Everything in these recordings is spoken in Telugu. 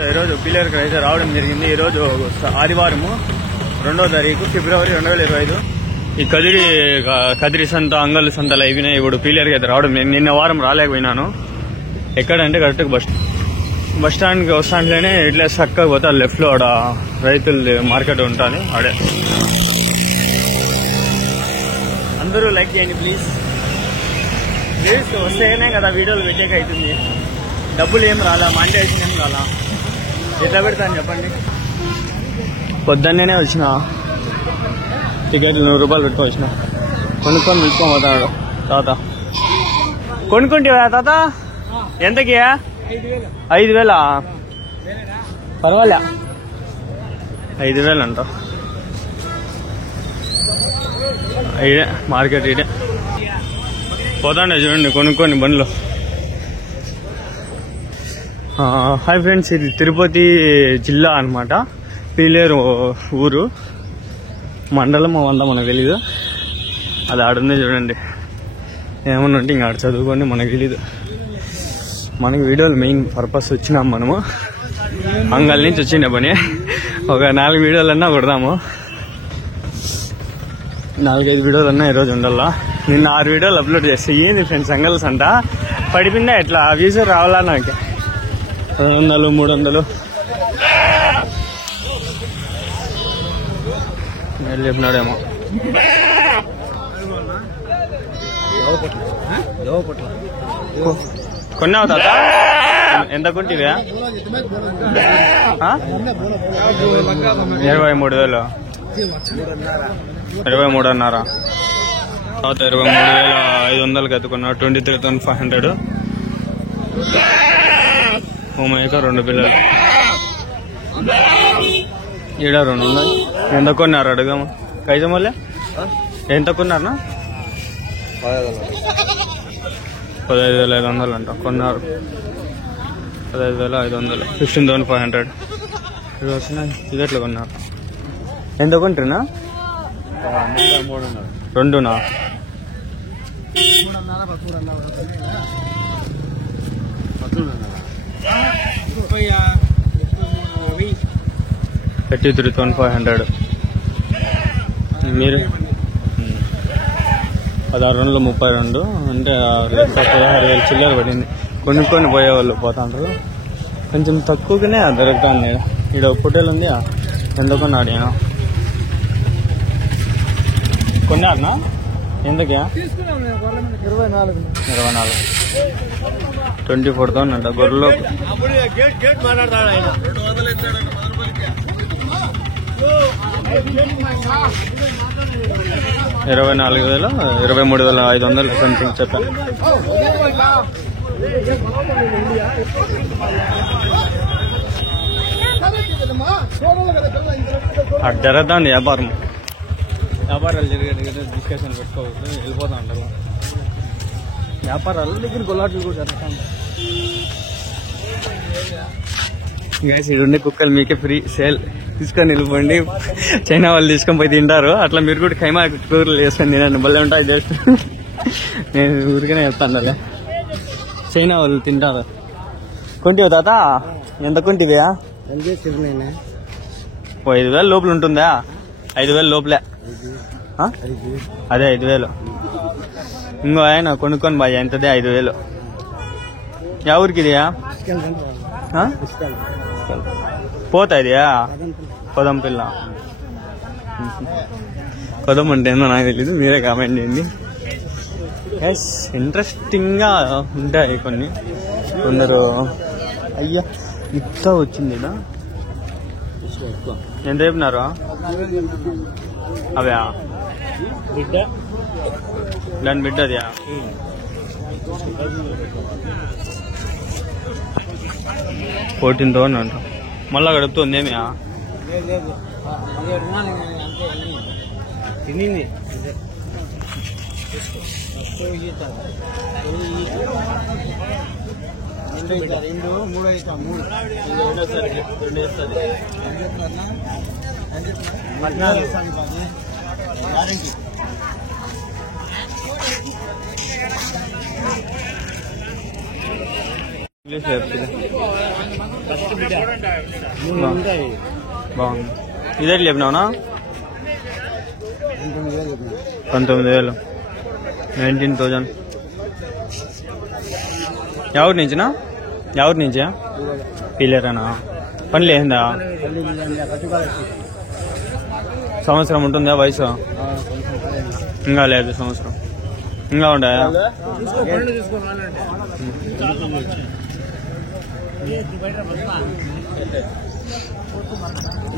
ఈరోజు పిల్లర్కి అయితే రావడం జరిగింది. ఈరోజు ఆదివారము 2వ తారీఖు ఫిబ్రవరి 2025. ఈ కదిరి సంత, అంగళ్ళు సంతలు అయిపోయినాయి. ఇప్పుడు పిల్లర్కి అయితే రావడం. నేను నిన్న వారం రాలేకపోయినాను. ఎక్కడంటే కరెక్ట్గా బస్ స్టాండ్కి వస్తాంట్లోనే ఇట్లా చక్కగా పోతే లెఫ్ట్లో ఆడ రైతుల మార్కెట్ ఉంటుంది. ఆడే అందరూ లైక్ చేయండి ప్లీజ్. వస్తేనే కదా వీడియోలు పెట్టేక అవుతుంది. డబ్బులు ఏం రాలా, మానిటైజేషన్ ఏం రాలా. ఎట్లా పెడతాను చెప్పండి. పొద్దున్నే వచ్చిన టికెట్లు 100 రూపాయలు పెట్టుకో వచ్చిన. కొనుక్కొని పిలుచుకోపోతాడు తాత. కొనుక్కుంటేవా తాత? ఎంతకి? 5,000. పర్వాలే, 5,000 అంట. ఇదే మార్కెట్. ఇదే పోతాండే చూడండి కొనుక్కొని బండ్లు. హాయ్ ఫ్రెండ్స్, ఇది తిరుపతి జిల్లా అనమాట. పీలేరు ఊరు, మండలం అవంతా మనకు తెలీదు. అది ఆడుంది చూడండి. ఏమన్నా ఉంటే ఇంకా ఆడ చదువుకొని మనకు తెలీదు. మనకి వీడియోలు మెయిన్ పర్పస్ వచ్చినాం మనము. అంగల్ నుంచి వచ్చిండే పని. ఒక 4 వీడియోలన్నా కొడదాము. 4-5 వీడియోలన్నా ఈరోజు ఉండాలా. నిన్న 6 వీడియోలు అప్లోడ్ చేస్తే ఏంది ఫ్రెండ్స్ అంగల్స్ అంట పడిపోయిందా ఎట్లా వ్యూస్ రావాలా నాకు. 200, 300 నేను చెప్పినాడేమో. కొన్నావు తాత? ఎంత కొంటివే? 23,000. 23.5. తర్వాత 23,500 ఎత్తుకున్నాడు. 23,500. హోమయ్యక 2 పిల్లలు. ఈడ 2 ఉన్నాయి. ఎంత కొన్నారు అడుగమ్మా? కైజమల్లే ఎంత కొన్నారనా? 15,500 అంట కొన్నారు. 15,500. 15,500. ఇది వచ్చినాయి. ఇది ఎట్లా కొన్నారు? ఎంత కొంటున్నా? 2నా? 33,500. మీరు 16 32 అంటే 16,000 చిల్లర పడింది. కొనుక్కొని పోయేవాళ్ళు పోతాంటారు. కొంచెం తక్కువగానే దొరుకుతాను. ఇక్కడ హోటల్ ఉంది. ఎంత కొన్నాడు? కొన్నారనా? ఎందుకే? 24. 24,000 అంట గొర్రెలో. 24,000, 23,500 సంథింగ్ చెప్పాను. అటు జరుగుతుంది వ్యాపారాలు జరిగే డిస్కషన్ పెట్టుకోవచ్చు. వెళ్ళిపోతా ఉంటారు వ్యాపారాలు దగ్గర. గొల్లాట్లు కూడా జరుగుతాయి. గ్యాస్ ఇది ఉండే కుక్కలు మీకే ఫ్రీ సేల్. తీసుకొని వెళ్ళిపోండి. చైనా వాళ్ళు తీసుకొని పోయి తింటారు. అట్లా మీరు కూడా ఖైమా కూరలు వేసుకొని తినండి. భలే ఉంటాయి టేస్ట్. నేను ఊరికనే చెప్తాను అలా. చైనా వాళ్ళు తింటారు. కొంటివా తాత? ఎంత కొంటివా? 5,000 లోపల ఉంటుందా? 5,000 లోపలే. అదే 5,000. ఇంకో ఆయన కొనుక్కొని బాయ్ ఎంతదే 5,000. ఎవరికి ఇదియా? పోతా ఇదియా? కొదం పిల్ల. కొదం అంటే ఏందో నాకు తెలీదు. మీరే కామెంట్ చేయండి. ఎస్, ఇంట్రెస్టింగ్ గా ఉంటాయి కొన్ని. కొందరు అయ్యా ఇట్లా వచ్చింది. ఎంత చెప్పినారు? అవే దాని బిడ్డదియా? 14,000 అంట. మళ్ళా గడుపుతుంది ఏమి? తినింది. ఇంగ్లీష్ బాగుంది. ఇదే చెప్పినావునా? 19,000 19,000. ఎవరి నుంచినా? ఎవరి నుంచా? పీలేరానా? పని లేదా? సంవత్సరం ఉంటుందా వయసు? ఇంకా లేదు సంవత్సరం. ఇంకా ఉంటాయా?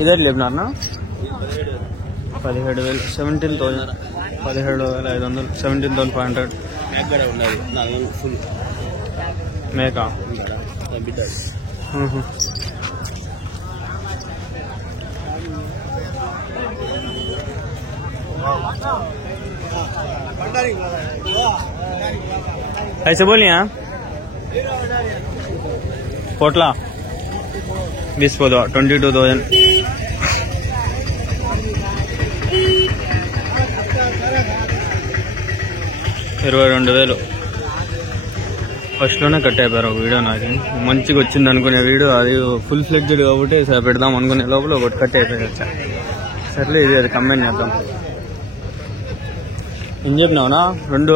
ఇదే లేపినారనా? 17,000 17,000 17,500 17,500 మేక. ऐसे बोलिए हाँ पोटला 20 पोदा 22,000. $22,000 ఫస్ట్ లోనే కట్ అయిపోయారు. ఒక వీడియో నాకు మంచిగా వచ్చింది అనుకునే వీడియో, అది ఫుల్ ఫ్లెడ్జ్డ్ కాబట్టి పెడదాం అనుకునే లోపల ఒకటి కట్ అయిపోయి వచ్చా. సర్లే ఇది అది కంబైన్ చేద్దాం. ఏం చెప్పినావునా? 2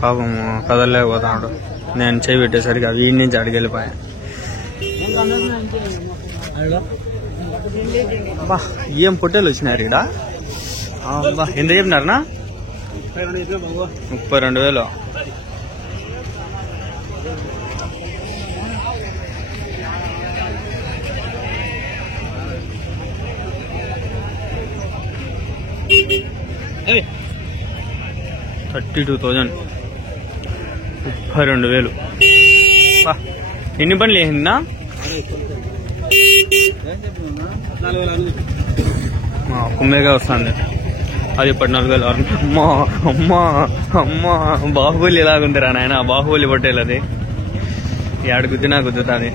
పాపం కదలలేకపోతున్నాడు. నేను చేయి పెట్టేసరికి అవి వీడి నుంచి అడిగి వెళ్ళిపోయా. బా ఏం పొట్టేలు వచ్చినారు ఇక్కడ. బా ఎంత చెప్పినారనా? 32,000. $32,000 32,000. ఎన్ని పనులు వేసిందా? కుమ్మేగా వస్తుంది. అది 14,000. అమ్మా అమ్మా అమ్మా బాహుబలి ఎలాగుందిరా నాయన. బాహుబలి పట్టేలు అది ఏడు గుద్దినా గుద్దుతుంది.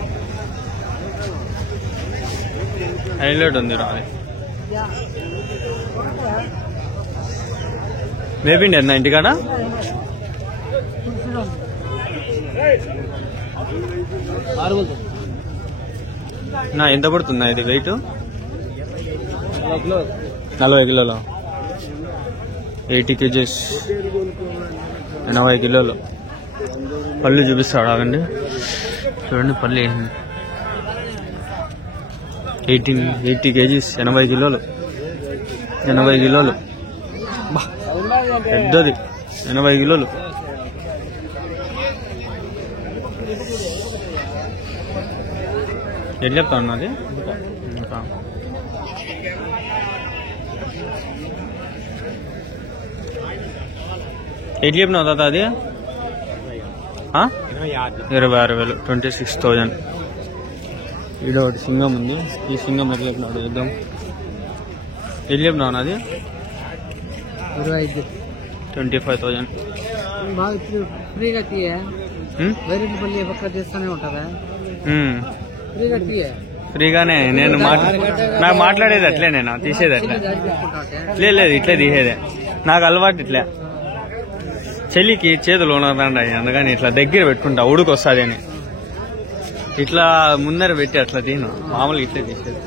హైలైట్ ఉంది రా అది. వేపిండి అన్న ఇంటికాడ నా ఎంత పడుతుందా ఇది వెయిట్? 40 కిలోలు 80 kgs 80 కిలోలు. పళ్ళు చూపిస్తాడు ఆగండి. చూడండి పళ్ళు 80 kgs 80 కిలోలు 80 కిలోలు. పెద్దది 80 కిలోలు. ఎట్లా చెప్తా ఉన్నది? ఎట్లా చెప్పినావు తాత అది? 26,000 26,000. ఈడ ఒకటి సింగం ఉంది. ఈ సింగం ఎట్లా చెప్పినాడు చూద్దాం. ఎట్లా చెప్పినావు అది? 25,000. ఫ్రీగానే నేను నాకు మాట్లాడేది అట్లే, నేను తీసేది అట్లే. లేదు ఇట్లే తీసేదే నాకు అలవాటు. ఇట్లే చెల్లికి చేతులు ఉన్నదండి, అందుకని ఇట్లా దగ్గర పెట్టుకుంటా ఉడుకు వస్తుంది అని. ఇట్లా ముందర పెట్టి అట్లా తీను. మామూలుగా ఇట్లే తీసేది.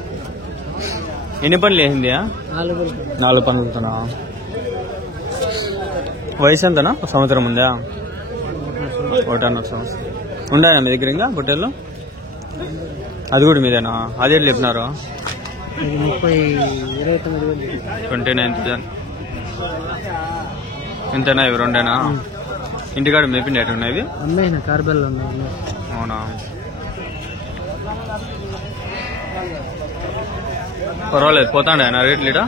ఎన్ని పనులు వేసింది? 4 పనులుతున్నా. వయసు ఎంతనా? సంవత్సరం ఉందా? 1.5 సంవత్సరం ఉండాయా మీ దగ్గర ఇంకా పొట్టేళ్ళు? అది కూడా మీదేనా? అదే చెప్పినారు 29,000. ఎంతనా ఇవి? 2 ఇంటికాడ మేపిండి ఎటు ఉన్నాయి? అవునా? పర్వాలేదు పోతాండే నా రేట్లు ఇడా.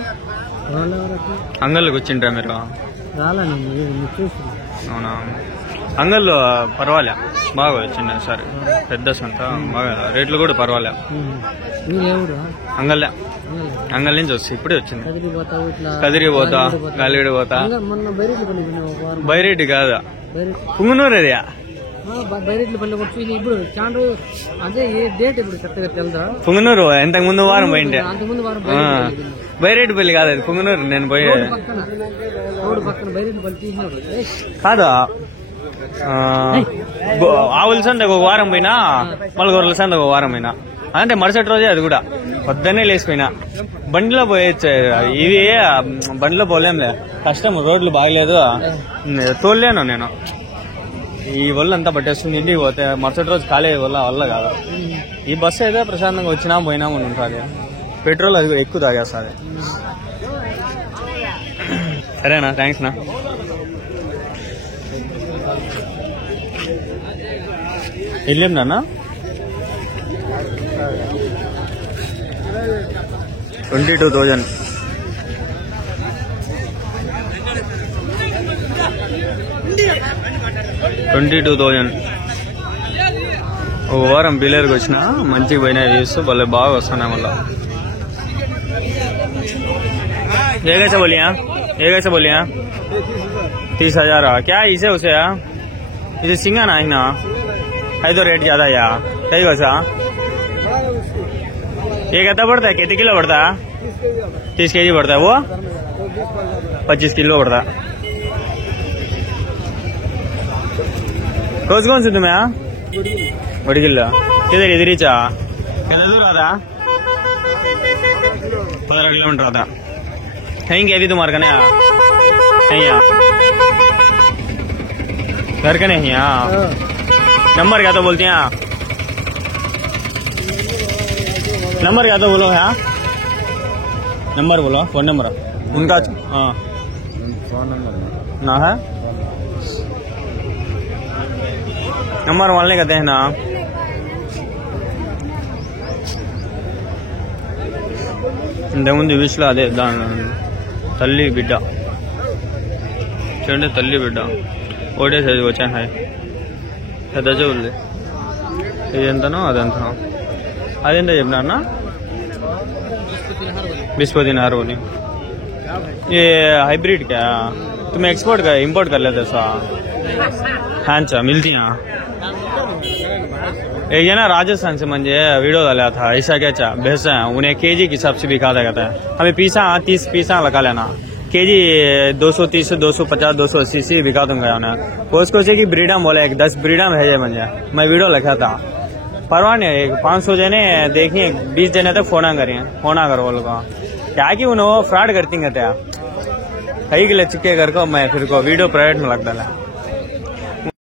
అంగళ్ళకి వచ్చిండ్రా మీరు? అవునా? అంగళ్ళు పర్వాలే బాగా వచ్చిండే సరే. పెద్ద సంత బాగా, రేట్లు కూడా పర్వాలే. అంగళ్ళే అంగల్ నుంచి వస్తే ఇప్పుడే వచ్చింది. కదిరి పోతా, గాలిగడి పోతా. బైరెడ్డి కాదా? పుంగనూరు అది. పుంగనూరు ఇంతకు ముందు వారం పోయింటే. బైరెడ్డిపల్లి కాదు అది, పుంగనూరు. నేను పోయే కాదా? ఆవుల సంతకు ఒక వారం పోయినా, మళ్ళీ గొర్రెల సంతకు ఒక వారం పోయినా. అంటే మరుసటి రోజే అది కూడా పొద్దున్నే లేచిపోయినా. బండిలో పోయొచ్చు, ఇది బండిలో పోలేంలే, కష్టం, రోడ్లు బాగలేదు, తోలేను నేను. ఈ వల్ల అంతా పట్టేస్తుంది. ఇంటికి పోతే మరుసటి రోజు కాలేజీ వల్ల కాదు. ఈ బస్సు అయితే ప్రశాంతంగా వచ్చినా పోయినా అని ఉంటుంది. పెట్రోల్ అది ఎక్కువ తాగేస్తుంది. సరేనా, థ్యాంక్స్ నా. వెళ్ళాం నాన్న. 22,000. ఓ వారం పిల్లర్కి వచ్చిన మంచిగా పోయినా వ్యూస్ భలే బాగా వస్తున్నాయి. మళ్ళా ఏ कैसे बोलिया 30,000. क्या इसे उसे इसे सिंगा ना ना है तो रेट ज्यादा या सही वैसा. ये कितना पड़ता है, कितने किलो पड़ता है? 30 kg पड़ता है. वो 25 किलो पड़ता है. कौन से तुम्हें बड़ी किलो किधर इधर ही चा कितना दूर आता? 15 किलोमीटर आता. कहीं गए भी तुम्हारे कने नहीं यहाँ घर का नहीं यहाँ. नंबर क्या तो बोलती हैं, नंबर क्या तो बोलो. है नंबर बोलो, फोन नंबर उनका. हाँ फोन नंबर ना है, नंबर वाले कहते हैं ना. ఇంతకుముందు విషయంలో అదే దాని తల్లి బిడ్డ చూడండి, తల్లి బిడ్డ ఒకటే సైజు వచ్చాను. హాయ్ పెద్ద చెవులు. ఇది ఎంతనో అదంతనో. అదేంటో చెప్పినా అన్న, 20 दिनार बोली. ये हाइब्रिड क्या तुम्हें एक्सपोर्ट कर इम्पोर्ट कर लेते सा? हाँ अच्छा मिलती हैं. एक ये ना राजस्थान से मुझे वीडियो डाला था, ऐसा क्या चा भैंसा है उन्हें केजी के हिसाब से बिका देता है. हमें पीसा 30 पीसा लगा लेना, केजी 230 250 280 से बिका दूंगा उन्हें. उसको से कि ब्रीडम बोले 10 ब्रीडम है मुझे. मैं वीडियो लिखा था, परवाह नहीं. 500 जने देखिए, 20 जने तक फोन करो वो लोग. क्या कि उन्हें फ्रॉड करती कहते हैं. कई के लिए चिक्के कर को मैं फिर को वीडियो प्राइवेट में लग डाला.